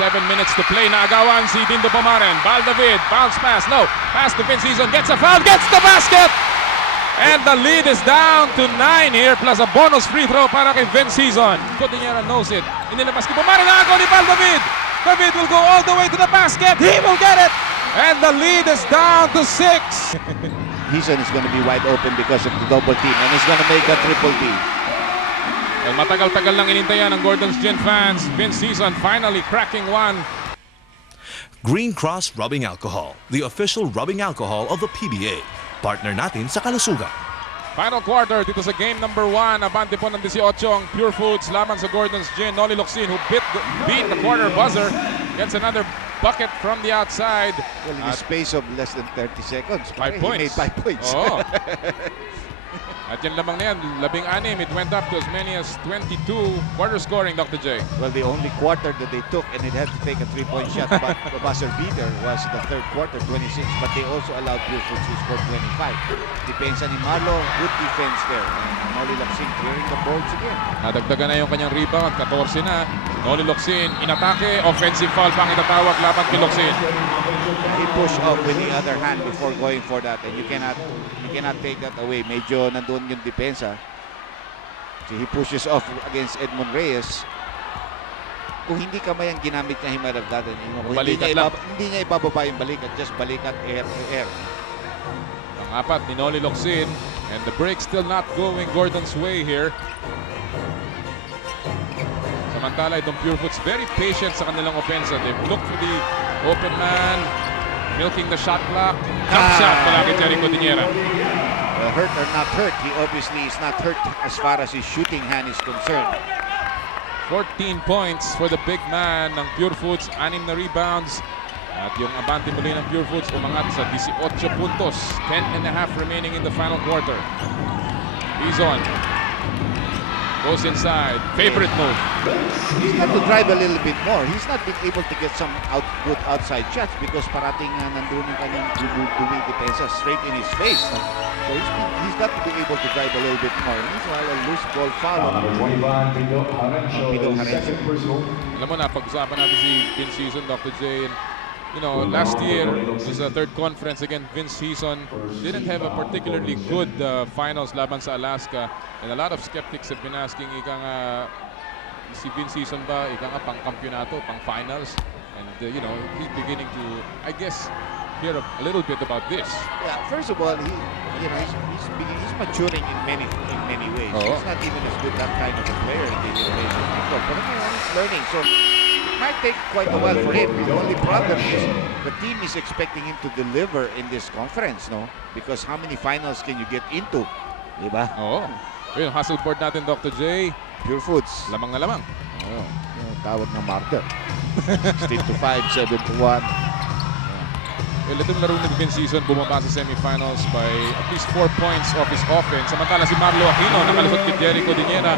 7 minutes to play. Naagawan si Dindo Pamaren. Bal David, bounce pass, no. Pass to Vince Season, gets a foul, gets the basket! And the lead is down to 9 here, plus a bonus free throw para kay Vince Season. Cordillera knows it. Inilabas kay Pamaren, naagaw ni Bal David. David will go all the way to the basket. He will get it! And the lead is down to 6. Season is going to be wide open because of the double team, and he's going to make a triple team. Well, matagal-tagal lang inintayan ng Gordon's Gin fans. Vince Season finally cracking one. Green Cross Rubbing Alcohol, the official rubbing alcohol of the PBA. Partner natin sa kalusugan. Final quarter dito sa game number 1. Abante po ng 18 ang Pure Foods laban sa Gordon's Gin. Noli Locsin, who beat the quarter buzzer, gets another bucket from the outside. Well, in the space of less than 30 seconds. 5 points. He made 5 points. Oo. At yan lamang na yan, 16. It went up to as many as 22 quarter scoring, Dr. J. Well, the only quarter that they took, and it had to take a 3-point shot, but the buzzer beater was the third quarter, 26. But they also allowed Pure Foods to score 25. Depensa ni Marlo, good defense there. Noli Locsin clearing the boards again. Nadagdagan na yung kanyang rebound, 14 na. Noli Locsin, inatake, offensive foul pang itatawag laban kay Locsin. He pushed off with the other hand before going for that, and you cannot take that away. Medyo nandun yung depensa. So he pushes off against Edmond Reyes. Kung hindi kamay ang ginamit niya, he might have gotten. Hindi niya ibababa yung balikat, just balikat air to air. Pang-apat ni Noli Locsin, and the break still not going Gordon's way here. Samantala, itong Pure Foods very patient sa kanilang offense. They look for the open man, milking the shot clock. Jump shot pala kay Jerry Cordillera. Hurt or not hurt, he obviously is not hurt as far as his shooting hand is concerned. 14 points for the big man ng Pure Foods, 6 na rebounds. At yung abante muli ng Pure Foods umangat sa 18 puntos. 10 and a half remaining in the final quarter. He's on. Goes inside. Favorite move. He's got to drive a little bit more. He's not been able to get some good outside shots because parating nandun yung kanyang dumi depensa straight in his face. So he's got to be able to drive a little bit more. Meanwhile, a loose ball foul on Pino Harencio. Alam mo na, pag-usapan natin si Vince Season, Dr. J. And, you know, last year, this third conference against Vince Season, didn't have a particularly good finals laban sa Alaska. And a lot of skeptics have been asking, si Vince Season ba, pang-kampyonato, pang-finals? And, you know, he's beginning to, I guess, hear a little bit about this. Yeah, first of all, he's maturing in many ways. Oh. He's not even as good that kind of a player in the generation before. But he's learning, so it might take quite a while for him. The only problem is the team is expecting him to deliver in this conference, no? Because how many finals can you get into? Diba? Oo. Yung hustle board natin, Dr. J. Pure Foods. Lamang na lamang. Oh, yung tawag ng marker. 16-5, 7-1. Well, itong laro ni Vince Season bumaba sa semifinals by at least 4 points off his offense. Samantala si Marlo Aquino nakalusot kay Jerry Cordillera.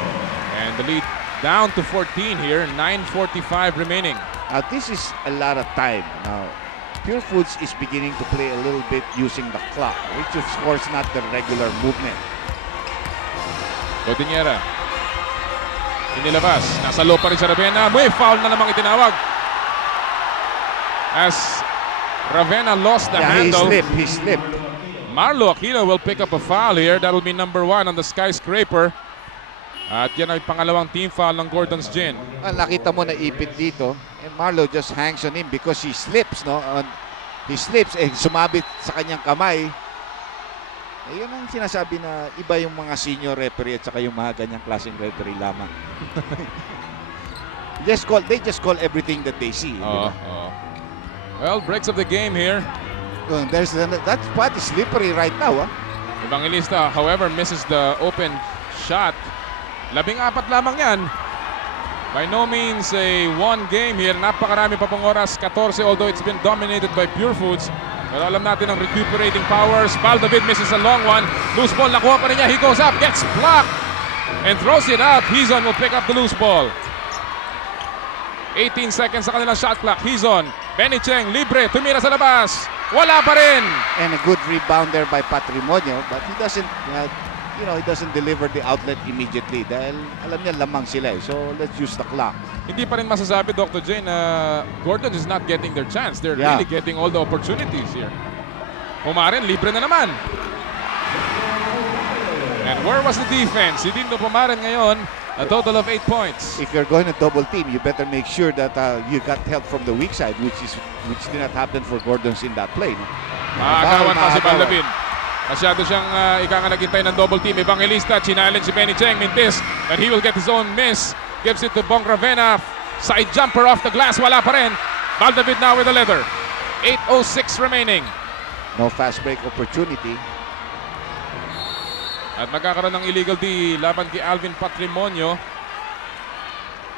And the lead down to 14 here. 9:45 remaining. This is a lot of time. Now, Pure Foods is beginning to play a little bit using the clock, which of course not the regular movement. Cordillera. Inilabas. Nasa low pa rin sa Ravenna. May foul na namang itinawag. As Ravenna lost the handle. He slipped. Marlo Aquino will pick up a foul here. That will be number 1 on the skyscraper. At yan ay pangalawang team foul ng Gordon's Gin. Nakita mo na ipit dito. And Marlo just hangs on him because he slips, no? He slips and sumabit sa kanyang kamay. Yun ang sinasabi na iba yung mga senior referee at saka yung mga ganyang klaseng referee lamang. They just call everything that they see. Well, breaks of the game here. That spot is slippery right now. Evangelista, however, misses the open shot. 14 lamang yan. By no means a one game here. Napakarami pa pang oras. 14, although it's been dominated by Pure Foods. Pero alam natin ang recuperating powers. Bal David misses a long one. Loose ball, nakuha pa rin niya. He goes up, gets blocked, and throws it up. Hizon will pick up the loose ball. 18 seconds sa kanilang shot clock. Hizon, Benny Cheng, libre, tumira sa labas. Wala pa rin. And a good rebound there by Patrimonio, but he doesn't you know, he doesn't deliver the outlet immediately dahil alam niya lamang sila eh. So let's use the clock. Hindi pa rin masasabi, Dr. J, na Gordon is not getting their chance. They're Yeah. really getting all the opportunities here. Pumaren, libre na naman. And where was the defense? Hindi no Pumaren ngayon. A total of 8 points. If you're going to double team, you better make sure that you got help from the weak side, which did not happen for Gordons in that play. No? Maagawan pa si Maagawan. Balabin. Masyado siyang ikakanaghintay ng double team. Evangelista, challenge si Benny Cheng. Mintis, and he will get his own miss. Gives it to Bong Ravena. Side jumper off the glass. Wala pa rin. Baldavid now with the leather. 8:06 remaining. No fast break opportunity. At magkakaroon ng illegal D laban kay Alvin Patrimonio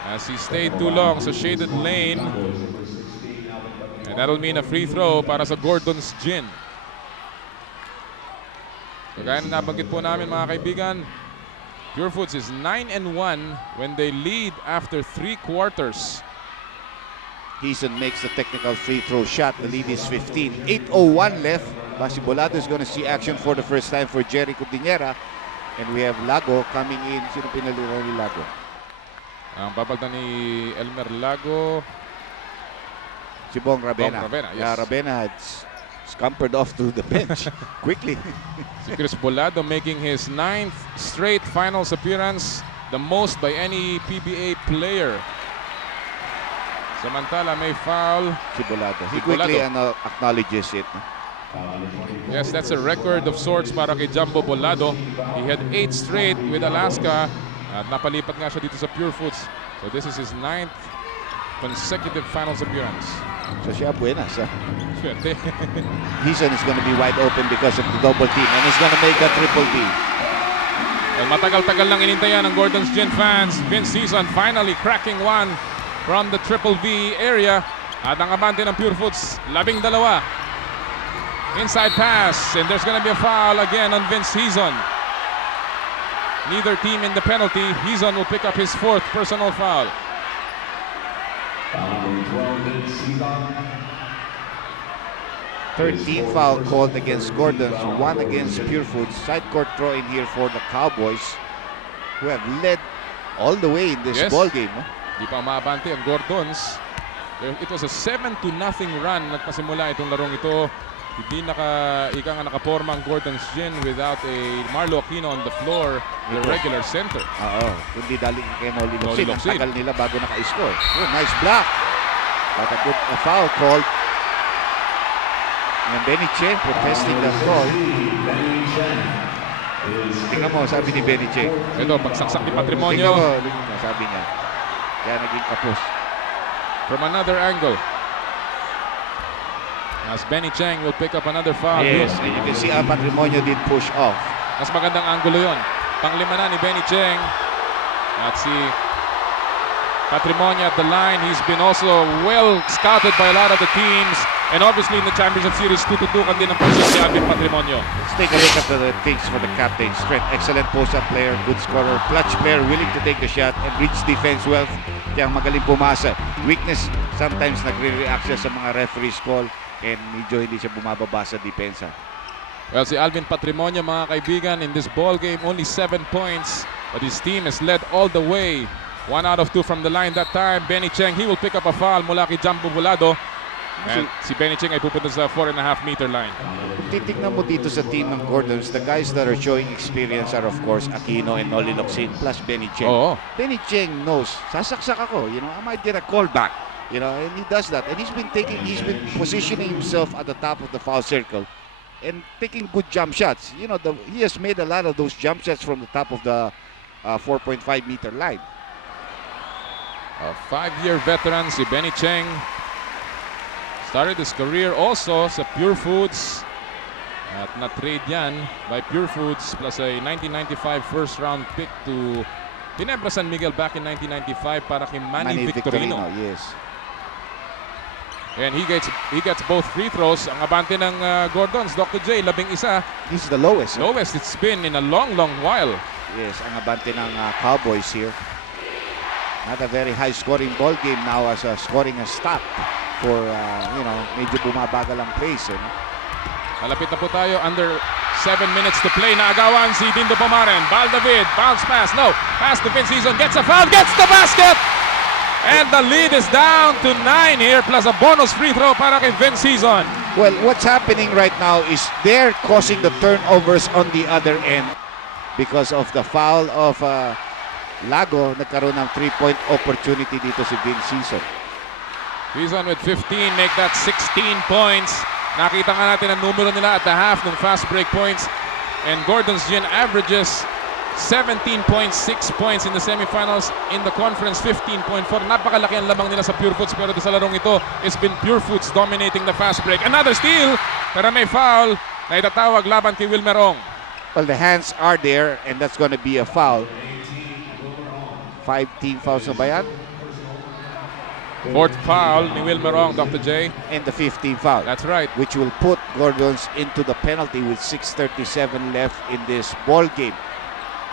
as he stayed too long sa shaded lane. And that'll mean a free throw para sa Gordon's Gin. So gaya na nabanggit po namin mga kaibigan, Pure Foods is 9-1 when they lead after 3 quarters. Heason makes the technical free throw shot. The lead is 15. 8:01 left. Basi Bolado is going to see action for the first time for Jerry Cordillera. And we have Lago coming in. Sino pinaliro ni Lago? Ang babagdan ni Elmer Lago. Si Bong Ravena. Bong Ravena, yes. Yeah, Ravena had scampered off to the bench quickly. Si Chris Bolado making his 9th straight finals appearance, the most by any PBA player. Samantala may foul. Si Bolado. He Si quickly Bolado. acknowledges it. Yes, that's a record of sorts para kay Jumbo Bolado. He had 8 straight with Alaska at napalipat nga siya dito sa Pure Foods. So this is his 9th consecutive finals appearance. So siya buenas. Swerte. Heason is going to be wide open because of the double team and he's going to make a triple team. Well, matagal-tagal lang inintayan ng Gordon's Gin fans. Vince Season finally cracking one from the triple V area. At ang abante ng Pure Foods, 12. Inside pass, and there's gonna be a foul again on Vince Season. Neither team in the penalty. Season will pick up his 4th personal foul. 13 foul called against Gordons, 1 against Pure Foods. Side court throw in here for the Cowboys, who have led all the way in this Yes. ball game. No? Di pa maabante ang Gordons. It was a 7-0 run nagpasimula itong larong ito. Hindi nakaporma ang Gordon's Gin without a Marlo Aquino on the floor, the regular center. Oo, kundi dali kay Noli Noli Locsin. Ang Locsin. tagal nila bago naka-score. Oh, nice block. But a good foul called. And Benny Cheng protesting the call. Tingnan mo, sabi ni Benny Cheng. Ito, pagsaksak ni Tingnan Patrimonio mo, sabi niya. Kaya naging kapos. from another angle. As Benny Cheng will pick up another foul. Yes, and you can see Al Patrimonio did push off. Mas magandang angulo yon. Panglima na ni Benny Cheng. At si Patrimonio at the line. He's been also well scouted by a lot of the teams. And obviously in the Championship Series, tututukan din ang position ni Alvin Patrimonio. Let's take a look at the things for the captain. Strength, excellent post-up player, good scorer, clutch player, willing to take the shot, and reach defense well. Kaya magaling pumasa. Weakness, sometimes nagre-react siya sa mga referee's call and medyo hindi siya bumababa sa depensa. Well, si Alvin Patrimonio, mga kaibigan, in this ball game, only 7 points. But his team has led all the way. 1 out of 2 from the line that time. Benny Cheng, he will pick up a foul mula kay Jumbo Bolado. And si Benny Cheng ay pupunta sa 4.5-meter line. Kung titignan mo dito sa team ng Gordons, the guys that are showing experience are of course Aquino and Noli Locsin plus Benny Cheng. Oo. Benny Cheng knows, sasaksak ako, I might get a call back. And he does that. And he's been positioning himself at the top of the foul circle and taking good jump shots. He has made a lot of those jump shots from the top of the 4.5-meter line. A 5-year veteran si Benny Cheng. Started his career also sa Pure Foods. At na-trade yan by Pure Foods plus a 1995 first-round pick to Ginebra San Miguel back in 1995 para kay Manny Victorino. Yes. And he gets both free throws. Ang abante ng Gordons, Dr. J, 11. This is the lowest. Lowest it's been in a long, long while. Yes, ang abante ng Cowboys here. Not a very high-scoring ball game now as scoring has stopped for, medyo bumabagal ang pace. Malapit na po tayo. Under 7 minutes to play. Naagawan si Dindo Pomaren. Baldavid, bounce pass. No, pass to Vince Season. Gets a foul, gets the basket! And the lead is down to 9 here, plus a bonus free throw para kay Vince Season. Well, what's happening right now is they're causing the turnovers on the other end because of the foul of Lago. Nagkaroon ng 3-point opportunity dito si Vince Season. Season with 15, make that 16 points. Nakita nga natin ang numero nila at the half ng fast break points. And Gordon's Gin averages 17.6 points in the semifinals. In the conference, 15.4. Napakalaki ang lamang nila sa Pure Foods, pero sa larong ito, it's been Pure Foods dominating the fast break. Another steal, pero may foul na itatawag laban kay Wilmer Ong. Well, the hands are there and that's going to be a foul. 5 team fouls na ba yan? Fourth foul ni Wilmer Ong, Dr. J. And the 15th foul. That's right. Which will put Gordons into the penalty with 6:37 left in this ball game.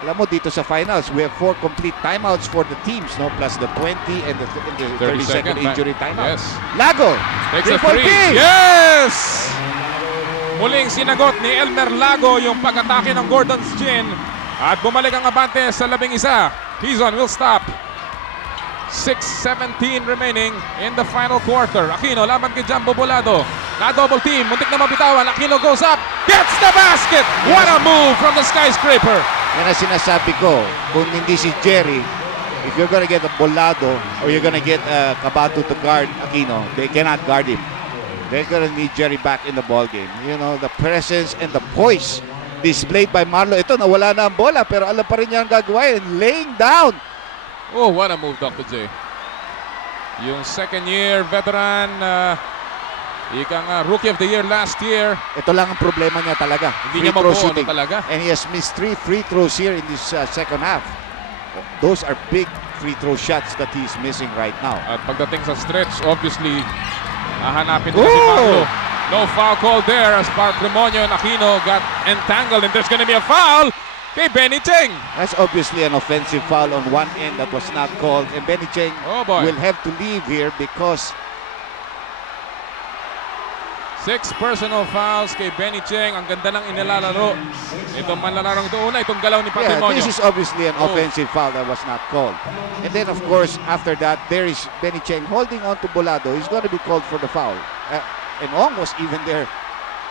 Alam mo, dito sa finals, we have 4 complete timeouts for the teams, no? Plus the 20 and the 30-second injury timeout. Yes. Lago! Takes a Triple three. P! Yes! Muling sinagot ni Elmer Lago yung pag-atake ng Gordon's Gin. At bumalik ang abante sa 11. Quezon will stop. 6:17 remaining in the final quarter. Aquino laban kay Jumbo Bolado. Na-double team, muntik na mabitawan. Aquino goes up, gets the basket! What a move from the skyscraper! Yan ang sinasabi ko, kung hindi si Jerry, if you're gonna get a Bolado or you're gonna get Cabato to guard Aquino, they cannot guard him. They're gonna need Jerry back in the ball game. You know, the presence and the poise displayed by Marlo. Ito, nawala na ang bola, pero alam pa rin niya ang gagawin. Laying down. Oh, what a move, Dr. J. Yung second-year veteran, ika nga, Rookie of the Year last year. Ito lang ang problema niya talaga. Hindi niya mabuo talaga. And he has missed 3 free throws here in this second half. Those are big free throw shots that he's missing right now. At pagdating sa stretch, obviously, hahanapin nila si Marlo. No foul call there as Patrimonio and Aquino got entangled, and there's gonna be a foul kay Benny Cheng. That's obviously an offensive foul on one end that was not called, and Benny Cheng will have to leave here because 6 personal fouls kay Benny Cheng. Ang ganda ng inilalaro. Itong manlalarong ito. Una, itong galaw ni Patrimonio. This is obviously an offensive foul that was not called. And then, of course, after that, there is Benny Cheng holding on to Bolado. He's going to be called for the foul. And Ong was even there.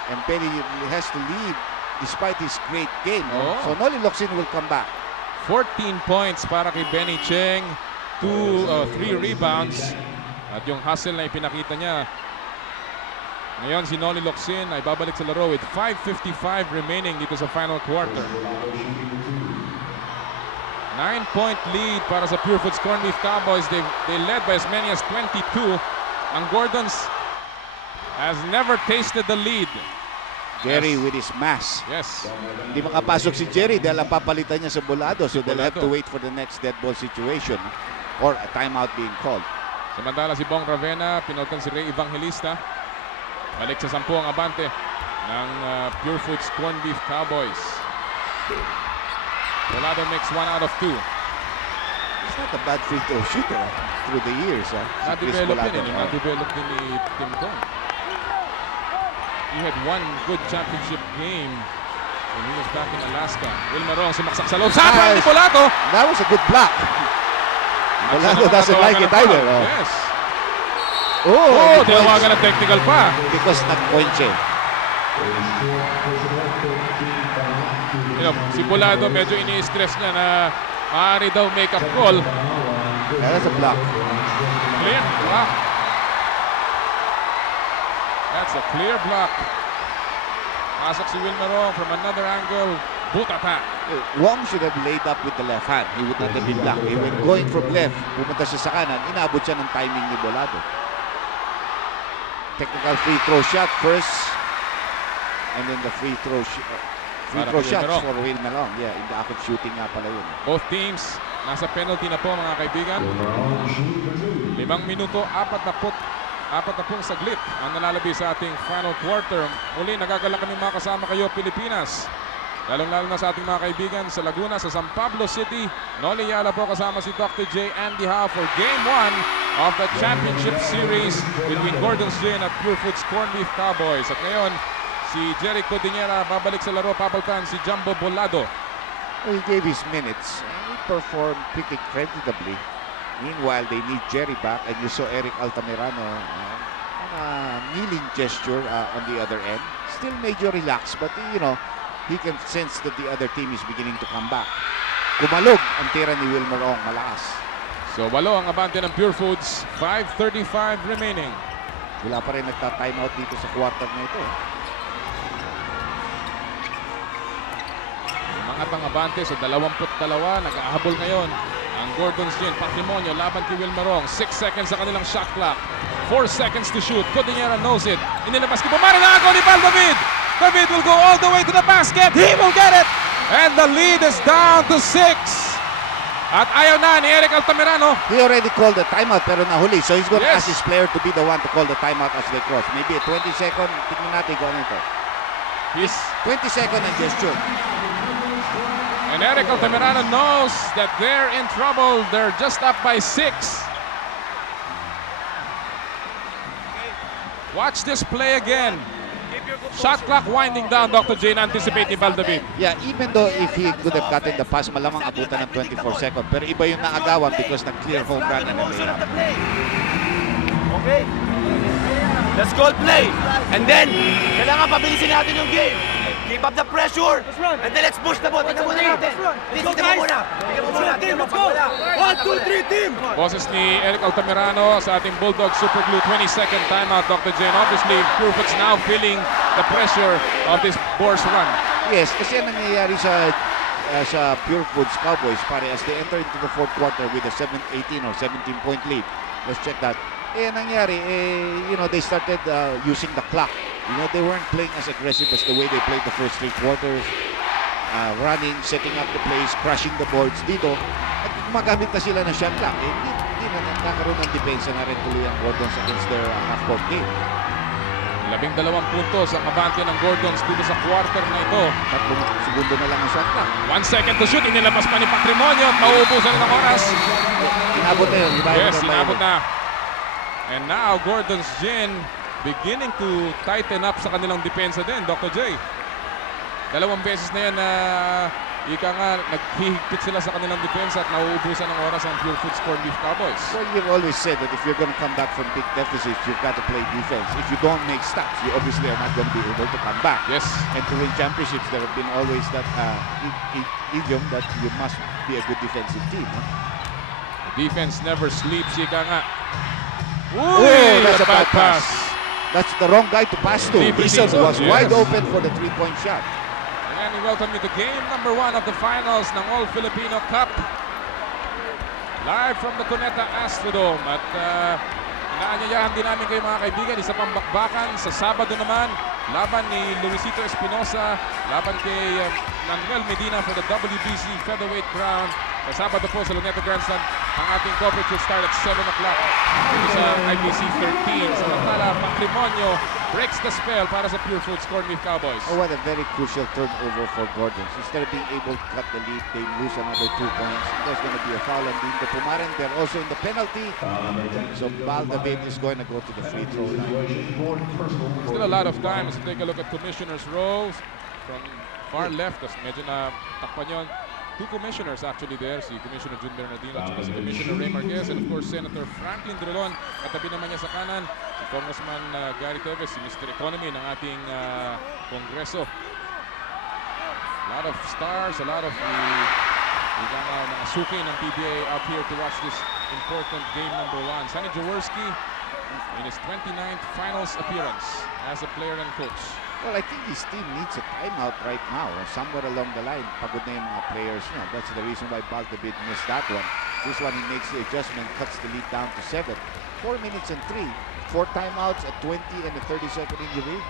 And Benny has to leave despite his great game. So, Noli Locsin will come back. 14 points para kay Benny Cheng. 3 rebounds. At yung hustle na ipinakita niya. Ngayon si Noli Locsin ay babalik sa laro with 5:55 remaining dito sa final quarter. 9-point lead para sa Pure Foods Corned Beef Cowboys. They led by as many as 22. Ang Gordons has never tasted the lead. Jerry with his mass. Yes. Hindi makapasok si Jerry dahil ang papalitan niya sa Bolado. So they'll have to wait for the next dead ball situation or a timeout being called. Samantala si Bong Ravena, pinautan si Ray Evangelista. Balik sa 10 ang abante ng Pure Foods Corned Beef Cowboys. Bolado makes 1 out of 2. He's not a bad free throw shooter through the years. Na-develop din na-develop din ni Tim Bong. He had 1 good championship game when he was back in Alaska. Wilmer Ong sumaksak sa loob. Sapan ni Bolado! That was a good block. Bolado doesn't like it either. Yes. Oh, tinawagan ng technical pa. Because nag-point siya. Si Bolado medyo ini-stress niya na maaari daw make-up call. That's a block. Clear block. That's a clear block. Pasok si Wilmer Ong from another angle. Boot attack. Wong should have laid up with the left hand. He would not have been blocked. When going from left, pumunta siya sa kanan, inabot siya ng timing ni Bolado. Technical free throw shot first, and then the free throw shots for Wilmer Ong. Yeah, in the act of shooting nga pala yun. Both teams nasa penalty na po mga kaibigan. 5 minuto, 40 saglit ang nalalabi sa ating final quarter. Muli nagagalak kami mga kasama kayo Pilipinas. Lalong-lalo na sa ating mga kaibigan sa Laguna, sa San Pablo City. Noli Yala po kasama si Dr. J. Andy Howe for Game 1 of the Championship Series between Gordon's Gin at Pure Foods Corned Beef Cowboys. At ngayon, si Jerry Codinera, babalik sa laro, papaltan si Jumbo Bolado. Well, he gave his minutes and he performed pretty creditably. Meanwhile, they need Jerry back, and you saw Eric Altamirano on a kneeling gesture on the other end. Still medyo relaxed, but you know, he can sense that the other team is beginning to come back. Kumalog ang tira ni Wilmer Ong, malakas. So 8 ang abante ng Pure Foods, 5:35 remaining. Wala pa rin nagta-timeout dito sa quarter na ito. Mga pang-abante sa 22, nag-ahabol ngayon ang Gordon's Gin. Patrimonio laban kay Wilmarong. 6 seconds sa kanilang shot clock. 4 seconds to shoot. Codinera knows it. Inilabas kay Pumari na ako ni Val David. David will go all the way to the basket. He will get it. And the lead is down to 6. At ayaw na ni Eric Altamirano. He already called the timeout pero nahuli. So he's going to Yes. ask his player to be the one to call the timeout as they cross. Maybe a 20-second. Tignan natin kung ano ito. He's 20-second and gesture. And Eric Altamirano knows that they're in trouble. They're just up by 6. Watch this play again. Shot clock winding down, Dr. J, anticipate ni Val David. Yeah, even though if he could have gotten the pass, malamang abutan ng 24 seconds. Pero iba yung naagawan because nag-clear home run and layup. Okay? Let's call play. And then, kailangan pabilisin natin yung game. Keep up the pressure. And then let's push the ball. Tingnan muna natin. Tingnan mo muna. Tingnan mo muna. Tingnan mo muna. 1, 2, 3, team. Boses ni Eric Altamirano sa ating Bulldog Super Glue 20-second timeout, Dr. J. And obviously, Pure Foods now feeling the pressure of this Boers run. Yes, kasi ang nangyayari sa Pure Foods Cowboys, pare, as they enter into the fourth quarter with a 18 or 17-point lead. Let's check that. Nangyari, you know, they started using the clock. You know, they weren't playing as aggressive as the way they played the first 3 quarters. Running, setting up the plays, crushing the boards dito. At gumagamit na sila ng shot clock. Hindi na nagkakaroon ng depensa na rin tuloy ang Gordons against their half-court game. 12 puntos ang abante ng Gordons dito sa quarter na ito. 3 segundo na lang ang shot clock. 1 second to shoot, inilabas pa ni Patrimonio at mauubusan ng oras. Inabot na yun. Yes, inabot na. And now, Gordon's Gin beginning to tighten up sa kanilang depensa din, Dr. J. 2 beses na yan na ika nga, naghihigpit sila sa kanilang depensa at nauubusan ng oras ang Pure Foods Corned Beef Cowboys. Well, you've always said that if you're going to come back from big deficits, you've got to play defense. If you don't make stops, you obviously are not going to be able to come back. Yes. And to win championships, there have been always that idiom that you must be a good defensive team. Huh? Defense never sleeps, ika nga. Oh, that's a bad pass. That's the wrong guy to pass to. Deep Dizon Dizon, was yes. wide open for the 3-point shot. And we welcome you to game number 1 of the finals ng All-Filipino Cup. Live from the Cuneta Astrodome. At inaanyayahan din namin kayo mga kaibigan, isa pang bakbakan sa Sabado naman. Laban ni Luisito Espinosa, laban kay Manuel Medina for the WBC Featherweight Crown. Sa Sabado po sa Luneta Grandstand, ang ating coverage will start at 7 o'clock sa IBC 13. Samantala, Patrimonio breaks the spell para sa Pure Foods Corned Beef Cowboys. Oh, what a very crucial turnover for Gordon. Instead of being able to cut the lead, they lose another 2 points. There's going to be a foul on Dingo Pumaren. They're also in the penalty. So Val David is going to go to the free throw line. Still a lot of time as we take a look at Commissioner's rows from far left. As medyo na takpan yun. 2 commissioners actually there, si Commissioner Jun Bernardino at si Commissioner Ray Marquez, and of course Senator Franklin Drilon. Katabi naman niya sa kanan si Congressman Gary Teves, si Mr. Economy ng ating Kongreso. A lot of stars, a lot of mga suki ng PBA out here to watch this important game number 1. Sonny Jaworski in his 29th finals appearance as a player and coach. Well, I think his team needs a timeout right now. Somewhere along the line, pagod na yung mga players niya. That's the reason why Val David missed that one. This one, he makes the adjustment, cuts the lead down to 7. 4 minutes and 3. 4 timeouts, a 20 and a 30-second injury.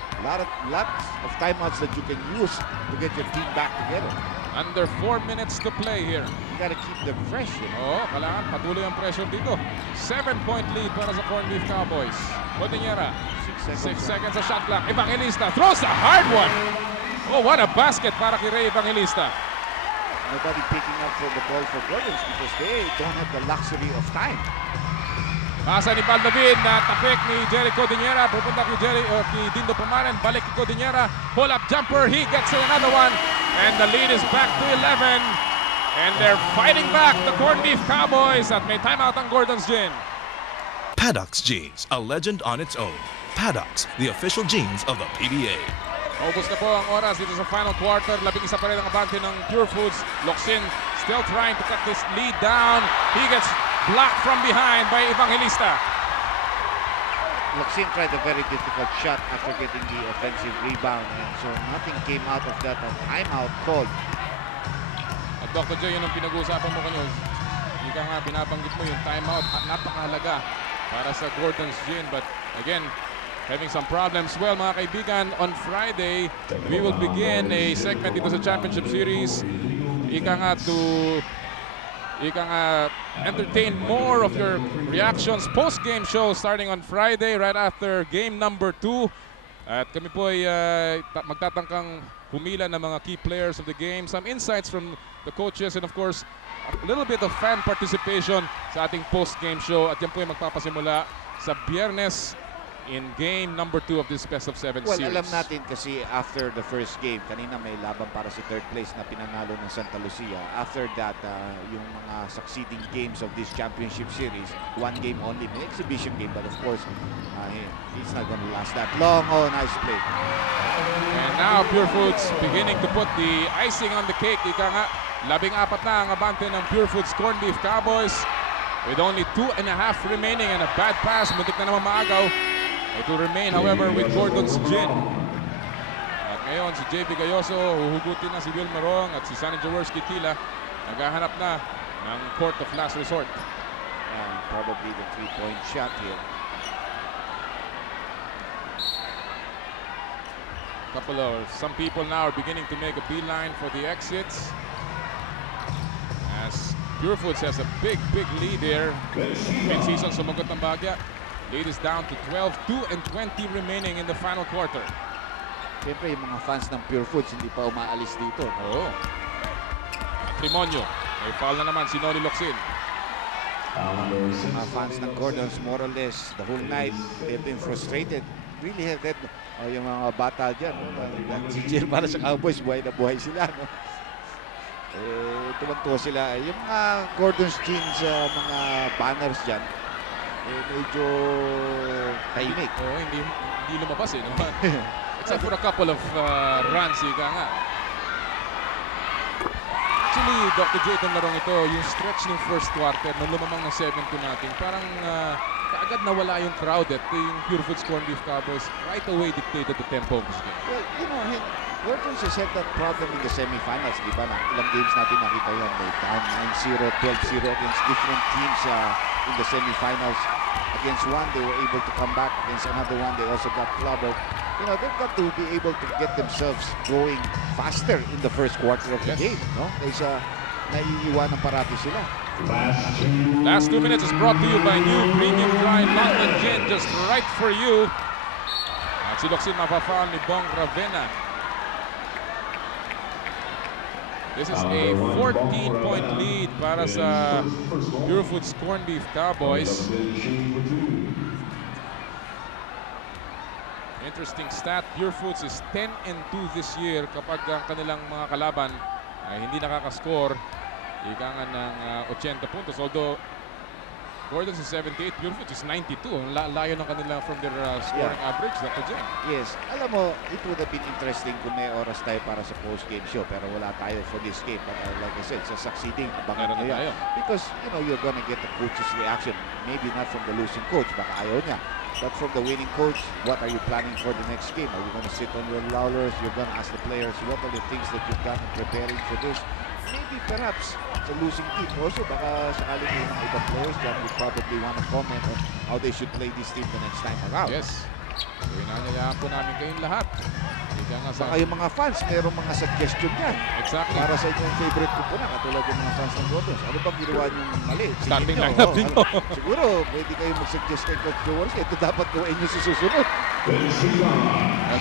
Lots of timeouts that you can use to get your team back together. Under 4 minutes to play here. You gotta keep them fresh, you know. Oo, kailangan patuloy ang pressure dito. 7-point lead para sa Corned Beef Cowboys. Codinera, 6 seconds sa shot clock. Evangelista throws the hard one. Oh, what a basket para kay Ray Evangelista. Nobody picking up for the ball for Gordons because they don't have the luxury of time. Pasa ni Baldovin na tapik ni Jerry Codinera. Pupunta kay Dindo Pumaran. Balik kay Codinera. Pull up jumper. He gets another one. And the lead is back to 11. And they're fighting back, the Corned Beef Cowboys. At may timeout ang Gordon's Gin. Paddock's Jeans, a legend on its own. Paddock's, the official jeans of the PBA. Ubus na po ang oras dito sa final quarter. 11 pa rin ang abante ng Pure Foods. Locsin still trying to cut this lead down. He gets blocked from behind by Evangelista. Locsin tried a very difficult shot after getting the offensive rebound, and so nothing came out of that. A timeout called. At Dr. J, yun ang pinag-uusapan mo kanyo. Hindi ka nga binabanggit mo yung timeout. Napakahalaga para sa Gordon's Gin. But again, having some problems. Well, mga kaibigan, on Friday, we will begin a segment dito sa Championship Series. Ika nga entertain more of your reactions post-game show starting on Friday right after game number 2. At kami po ay magtatangkang humila ng mga key players of the game, some insights from the coaches, and of course a little bit of fan participation sa ating post-game show. At yan po ay magpapasimula sa Biyernes in game number 2 of this best of 7 Well, series. alam natin kasi after the first game, kanina may laban para sa third place na pinanalo ng Santa Lucia. After that, yung mga succeeding games of this championship series, one game only, may exhibition game, but of course, it's not gonna last that long. Oh, nice play. And now Pure Foods beginning to put the icing on the cake. Ika nga, 14 na ang abante ng Pure Foods Corned Beef Cowboys with only 2.5 remaining and a bad pass. Muntik na naman maagaw. It will remain, however, with Gordon's Gin. At ngayon, si JB Gayoso, huhugutin na si Will Marong at si Sonny Jaworski Tila. Naghahanap na ng court of last resort. Probably the three-point shot here. Some people now are beginning to make a beeline for the exits. As Pure Foods has a big lead here. Mid-season sumagot ng bagya. Lead is down to 12, 2 and 20 remaining in the final quarter. Siyempre, yung mga fans ng Pure Foods hindi pa umaalis dito. Oo. Matrimonio. May foul na naman si Noli Locsin. Mga fans ng Gordons, more or less, the whole night, they've been frustrated. Really have that. Yung mga bata dyan, si Jill para sa Cowboys, buhay na buhay sila. No? Tumanto sila. Yung mga Gordon's jeans, mga banners dyan, medyo tahimik. Oo, hindi lumabas eh. No? Except for a couple of runs, ika nga. Actually, Dr. J, itong larong ito, yung stretch ng first quarter, nung lumamang ng 7-2 natin, parang kaagad nawala yung crowd at yung Pure Foods Corned Beef Cowboys right away dictated the tempo of this game. Well, you know, Gordons has had that problem in the semifinals, di ba? Ilang games natin nakita yan. They down 9-0, 12-0 against different teams in the semifinals. Against one, they were able to come back. Against another one, they also got clobbered. You know, they've got to be able to get themselves going faster in the first quarter of the game. No? Kaysa naiiwanan parati sila. Last 2 minutes is brought to you by new Premium Dry Mountain Gin, just right for you. At si Locsin mapafoul ni Bong Ravena. This is a 14-point lead para sa Pure Foods Corned Beef Cowboys. Interesting stat, Pure Foods is 10-2 this year kapag ang kanilang mga kalaban ay hindi nakaka-score. Ika nga ng 80 puntos. Although Gordon's is 78, Pure Foods is 92. Ang layo ng kanila from their scoring average, Dr. Jen. Yes. Alam mo, it would have been interesting kung may oras tayo para sa post-game show. Pero wala tayo for this game. But like I said, sa succeeding, abangan nyo yan. Because, you know, you're gonna get the coach's reaction. Maybe not from the losing coach. Baka ayaw niya. But from the winning coach, what are you planning for the next game? Are you gonna sit on your laurels? You're gonna ask the players, what are the things that you've done preparing for this? Maybe perhaps sa losing team also, baka sakaling may mga ibang players that would probably want to comment on how they should play this team the next time around. Yes. Inanyayaan po namin kayong lahat. Baka yung mga fans, mayroong mga suggestion yan. Exactly. Para sa inyong favorite ko po na, katulad yung mga fans ng Gordons. Ano bang ginawa niyong mali? Starting lineup din. Siguro, pwede kayo mag-suggest kay Coach Jaworski. Ito dapat gawin niyo sa susunod. Well,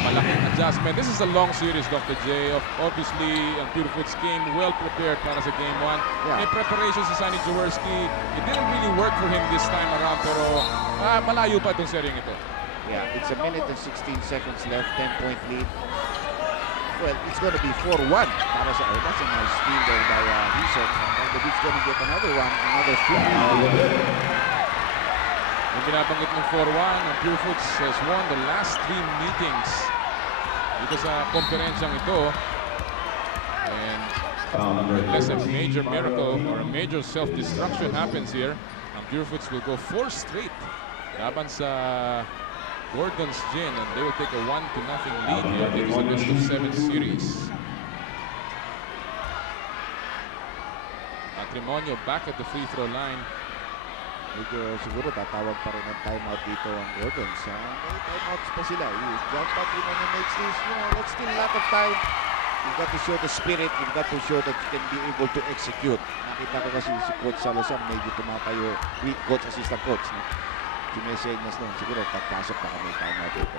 malaking adjustment. This is a long series, Dr. J. Obviously, ang Purefoods came well prepared para sa Game 1. Yeah. May preparation si Sonny Jaworski. It didn't really work for him this time around, pero malayo pa itong seryeng ito. Yeah, it's a minute and 16 seconds left, 10-point lead. Well, it's going to be 4-1 para sa that's a nice steal there by Hison. And the Beat's going to get another one, another flip. Yung binabanggit ng 4-1, ang Purefoods has won the last 3 meetings dito sa komperensyang ito. And unless a major miracle or a major self-destruction happens here, ang Purefoods will go 4 straight laban sa Gordon's Gin, and they will take a 1-0 lead here. This is a best of 7 series. Matrimonio back at the free throw line. Medyo siguro tatawag pa rin ng timeout dito ang Gordons. May timeouts pa sila. John Matrimonio makes this, that's still a lot of time. You've got to show the spirit. You've got to show that you can be able to execute. Nakita ko kasi si Coach Salazar medyo tumatayo. Coach, assistant coach. Sinesenyas nun. Siguro pagpasok pa kami timeout dito.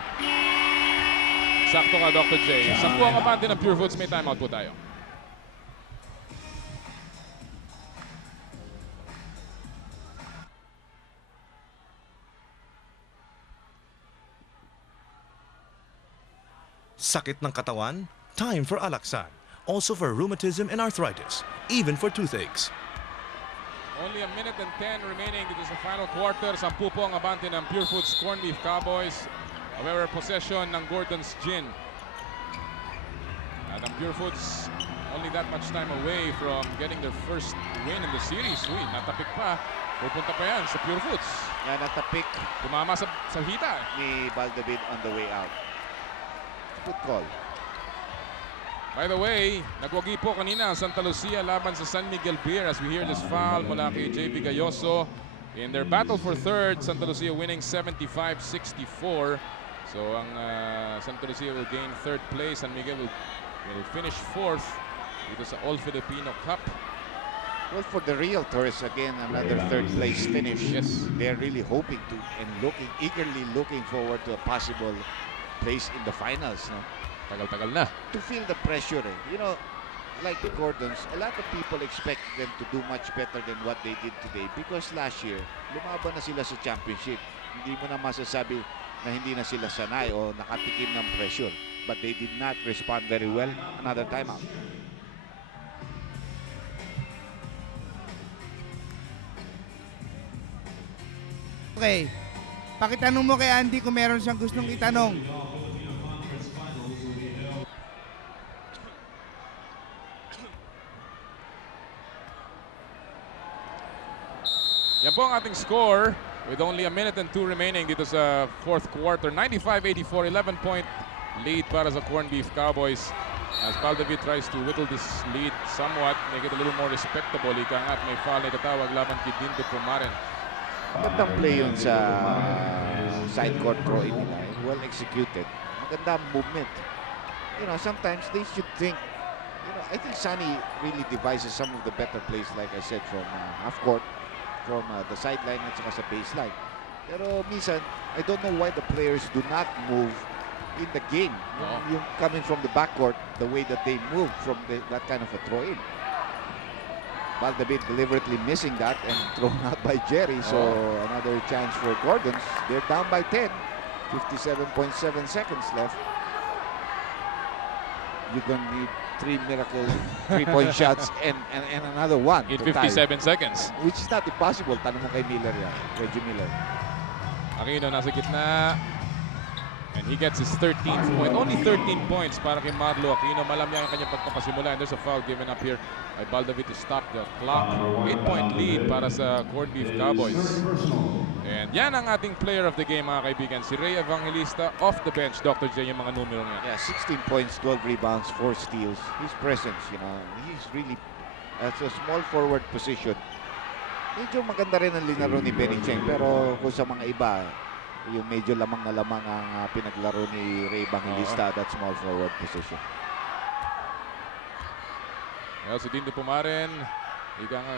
Sakto ka, Dr. J. 10 ang abante ng Purefoods. May timeout po tayo. Sakit ng katawan? Time for Alaxan. Also for rheumatism and arthritis. Even for toothaches. Only a minute and 10 remaining. Dito sa final quarter. 10 po ang abante ng Purefoods Corned Beef Cowboys. However, possession ng Gordon's Gin. At ang Purefoods only that much time away from getting their first win in the series. Uy, natapik pa. Pupunta pa yan sa Purefoods. Yan at the pick Tumama sa hita. ni Valdavid on the way out. Good call. By the way, nagwagi po kanina ang Santa Lucia laban sa San Miguel Beer as we hear this foul mula kay JB Gayoso. In their battle for third, Santa Lucia winning 75-64. So ang Santa Lucia will gain third place. San Miguel will finish fourth dito sa All-Filipino Cup. Well, for the Realtors, again, another third place finish. Yes. They're really hoping to and eagerly looking forward to a possible place in the finals. No? Tagal-tagal na. To feel the pressure. Like the Gordons, a lot of people expect them to do much better than what they did today because last year, lumaban na sila sa championship. Hindi mo na masasabi na hindi na sila sanay o nakatikim ng pressure. But they did not respond very well. Another timeout. Okay. Pakitanong mo kay Andy kung meron siyang gustong itanong. Yan po ang ating score with only a minute and 2 remaining dito sa fourth quarter. 95-84, 11-point lead para sa Corned Beef Cowboys. As Valdavid tries to whittle this lead somewhat, make it a little more respectable. Ika nga at may foul na itatawag laban kay Dindo Pumaren. Magandang play yun sa side court throw-in nila. Well executed. Magandang movement. Sometimes they should think, I think Sonny really devises some of the better plays, like I said, from half court, from the sideline at saka sa baseline. Pero minsan, I don't know why the players do not move in the game. Yung coming from the backcourt, the way that they move from that kind of a throw-in. Valdavid deliberately missing that and thrown out by Jerry. So another chance for Gordons. They're down by 10. 57.7 seconds left. You're going to need 3 miracle 3-point shots and another one. In to 57 tie. seconds. Which is not impossible. Tanong mo kay Miller yan. Reggie Miller. Aquino nasa gitna. And he gets his 13th point. Only 13 points para kay Marlo Aquino. Malam niya ang kanyang pagpapasimula. And there's a foul given up here by Valdavid to stop the clock. 8-point lead para sa Corned Beef Cowboys. And yan ang ating player of the game, mga kaibigan. Si Ray Evangelista off the bench. Dr. J, yung mga numero niya. Yeah, 16 points, 12 rebounds, 4 steals. His presence, he's really at a small forward position. Medyo maganda rin ang linaro ni Benny Cheng. Pero kung sa mga iba, yung medyo lamang na lamang ang pinaglaro ni Ray Evangelista, that small forward position. Well, si Dindo Pumaren, ika nga,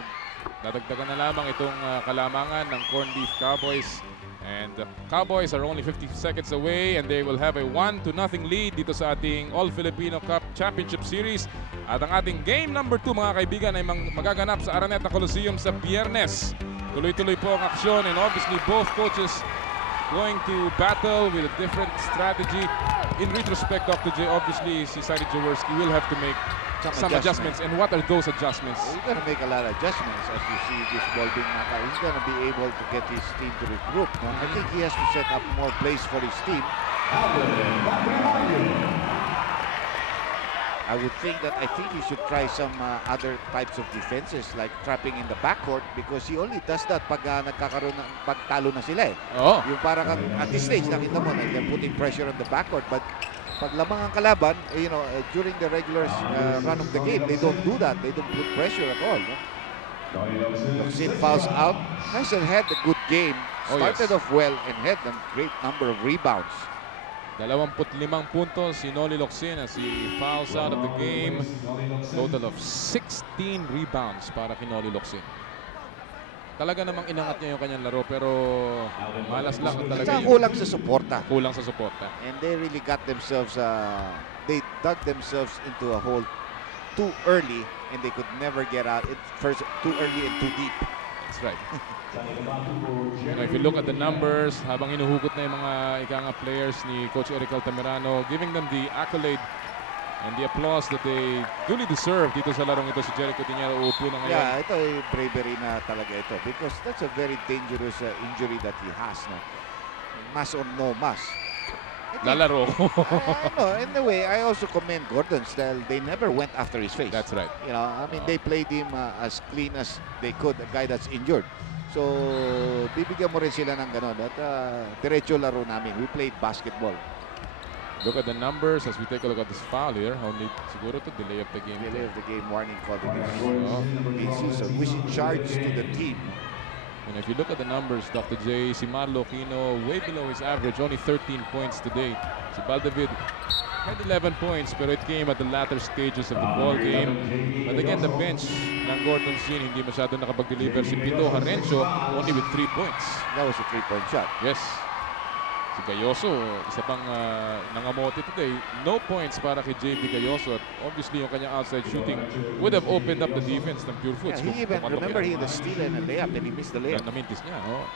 Dadagdagan na lamang itong kalamangan ng Corned Beef Cowboys. And the Cowboys are only 50 seconds away and they will have a 1-0 lead dito sa ating All-Filipino Cup Championship Series. At ang ating game number 2 mga kaibigan ay magaganap sa Araneta Coliseum sa Biyernes. Tuloy-tuloy po ang aksyon and obviously both coaches going to battle with a different strategy. In retrospect, Dr. J, obviously si Sari Jaworski will have to make some adjustments. And what are those adjustments? He's going to make a lot of adjustments as you see this ball being knocked out. He's going to be able to get his team to regroup. No? I think he has to set up more plays for his team. I would think that he should try some other types of defenses like trapping in the backcourt because he only does that pag nagkakaroon ng pagtalo na sila eh. Oh. Yung parang at this stage nakita mo na they're putting pressure on the backcourt but pag lamang ang kalaban, during the regular run of the game, they don't do that. They don't put pressure at all. No? Locsin fouls out. Nice and had a good game. Started off well and had a great number of rebounds. 25 puntos si Noli Locsin as he fouls out of the game. Total of 16 rebounds para kay Noli Locsin. Talaga namang inangat niya yung kanyang laro pero malas lang talaga yung kulang sa suporta. Kulang sa suporta. And they really got themselves, they dug themselves into a hole too early and they could never get out. First, too early and too deep. That's right. If you look at the numbers, habang inuhugot na yung mga ikanga players ni Coach Eric Altamirano, giving them the accolade and the applause that they duly deserve dito sa larong ito. Si Jericho Dinero uupo na ngayon. Yeah, ito ay bravery na talaga ito because that's a very dangerous injury that he has. No? Mas or no mas. Lalaro. No, in a way, I also commend Gordon Style. They never went after his face. That's right. You know, I mean, they played him as clean as they could, a guy that's injured. So, bibigyan mo rin sila ng gano'n. At diretso laro namin. We played basketball. Look at the numbers as we take a look at this foul here. Only siguro to delay of the game. Delay of the game warning called against so which in charge to the team. And if you look at the numbers, Dr. J, si Marlo Aquino way below his average, only 13 points today. Si Baldavid had 11 points, pero it came at the latter stages of the ball game. But again, the bench ng Gordon Sin hindi masyado nakapag-deliver. Si Pito Harencio only with 3 points. That was a 3-point shot. Yes. Si Gayoso, isa pang nangamote today. No points para kay JB Gayoso. At obviously, yung kanyang outside shooting would have opened up the defense ng Pure Foods. Yeah, he even, remember, he had a steal and a layup and he missed the layup. Namintis niya, oh.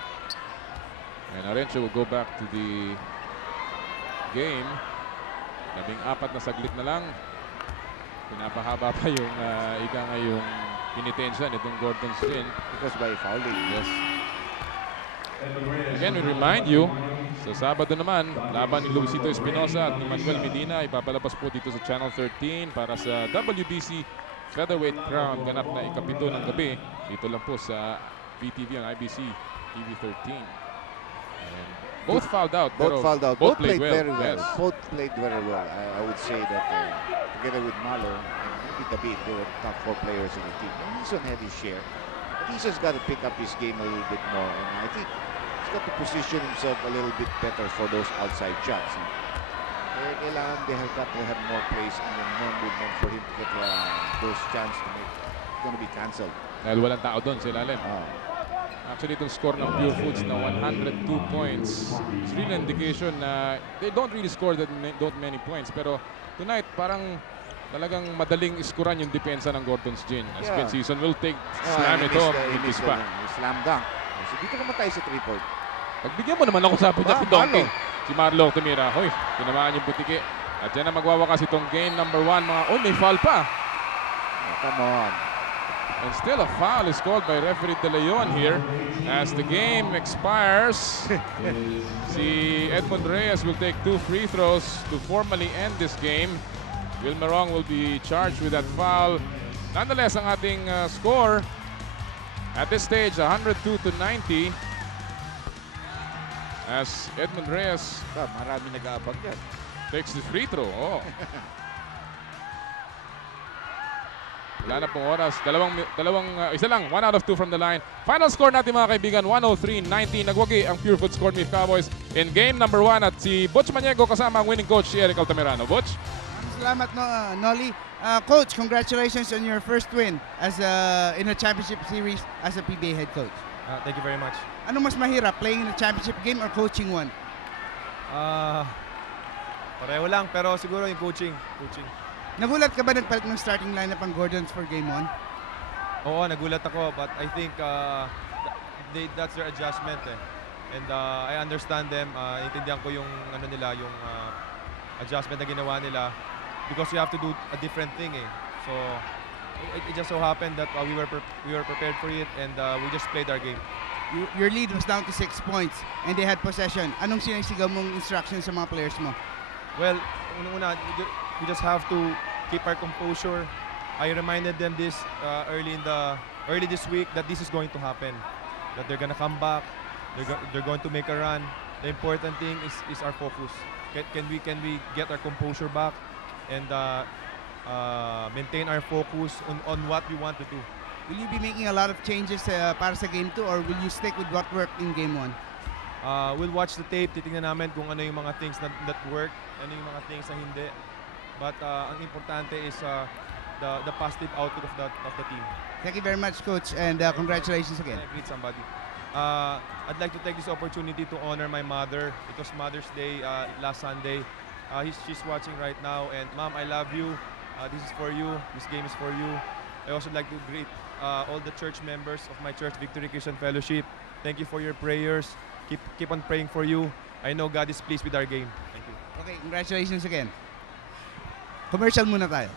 And Arencio will go back to the game. 14 na saglit na lang. Pinapahaba pa yung yung initensya nitong Gordon Sin. Because by fouling. Yes. Again, we remind you, sa Sabado naman, laban ni Luisito Espinosa at ni Manuel Medina ipapalabas po dito sa Channel 13 para sa WBC Featherweight Crown. Ganap na ikapito ng gabi. Dito lang po sa VTV ang IBC TV 13. And both fouled out. Both fouled out. Both played well. very well. Yes. Both played very well. I would say that together with Malo and maybe David, they were top 4 players in the team. And Eason had his share. But Eason's got to pick up his game a little bit more. And I think he's got to position himself a little bit better for those outside shots. Kailangan they have got to have more plays and then more movement for him to get those chances to make. It's going to be cancelled. Dahil walang tao doon sa ilalim. Actually, itong score ng Pure Foods na 102 points is really an indication na they don't really score that many points. Pero tonight, parang talagang madaling iskuran yung depensa ng Gordon's Gin. As Ben Season will take slam ito. Slam dunk. So dito naman tayo sa 3-point. Pagbigyan mo naman ako sa Punjab Donkey. Si Marlo tumira. Hoy, tinamaan yung putiki. At yan na magwawakas itong game number 1. May foul pa. Come on. And still a foul is called by referee De Leon here as the game expires. Si Edmund Reyes will take 2 free throws to formally end this game. Wilmerong will be charged with that foul. Nonetheless, ang ating score at this stage, 102-90. As Edmund Reyes marami nag-aabang yan. takes the free throw. Oh. Wala na pong oras. Isa lang. 1 out of 2 from the line. Final score natin mga kaibigan, 103-90. Nagwagi ang Pure Foods Corned Beef Cowboys in game number 1. At si Butch Maniego kasama ang winning coach si Eric Altamirano. Butch? Salamat, Noli. Coach, congratulations on your first win as in a championship series as a PBA head coach. Thank you very much. Ano mas mahirap, playing in a championship game or coaching one? Pareho lang, pero siguro yung coaching. Nagulat ka ba nagpalit ng starting lineup ang Gordons for game 1? Oo, nagulat ako, but I think that's their adjustment eh. And I understand them. Intindihan ko yung yung adjustment na ginawa nila because you have to do a different thing eh. So it just so happened that we were prepared for it and we just played our game. Your lead was down to 6 points and they had possession. Anong sinisigaw mong instructions sa mga players mo? Well, una-una, we just have to keep our composure. I reminded them this early this week that this is going to happen. That they're gonna come back. They're going to make a run. The important thing is our focus. Can we get our composure back and maintain our focus on what we want to do? Will you be making a lot of changes para sa game 2 or will you stick with what worked in game 1? We'll watch the tape, titingnan namin kung ano yung mga things that work, ano yung mga things na hindi. But ang importante is the positive outlook of the team. Thank you very much, Coach, and congratulations again. Can I greet somebody? I'd like to take this opportunity to honor my mother. It was Mother's Day last Sunday. She's watching right now, and Mom, I love you. This is for you. This game is for you. I also like to greet all the church members of my church, Victory Christian Fellowship. Thank you for your prayers. Keep on praying for you. I know God is pleased with our game. Thank you. Okay, congratulations again. Commercial muna tayo.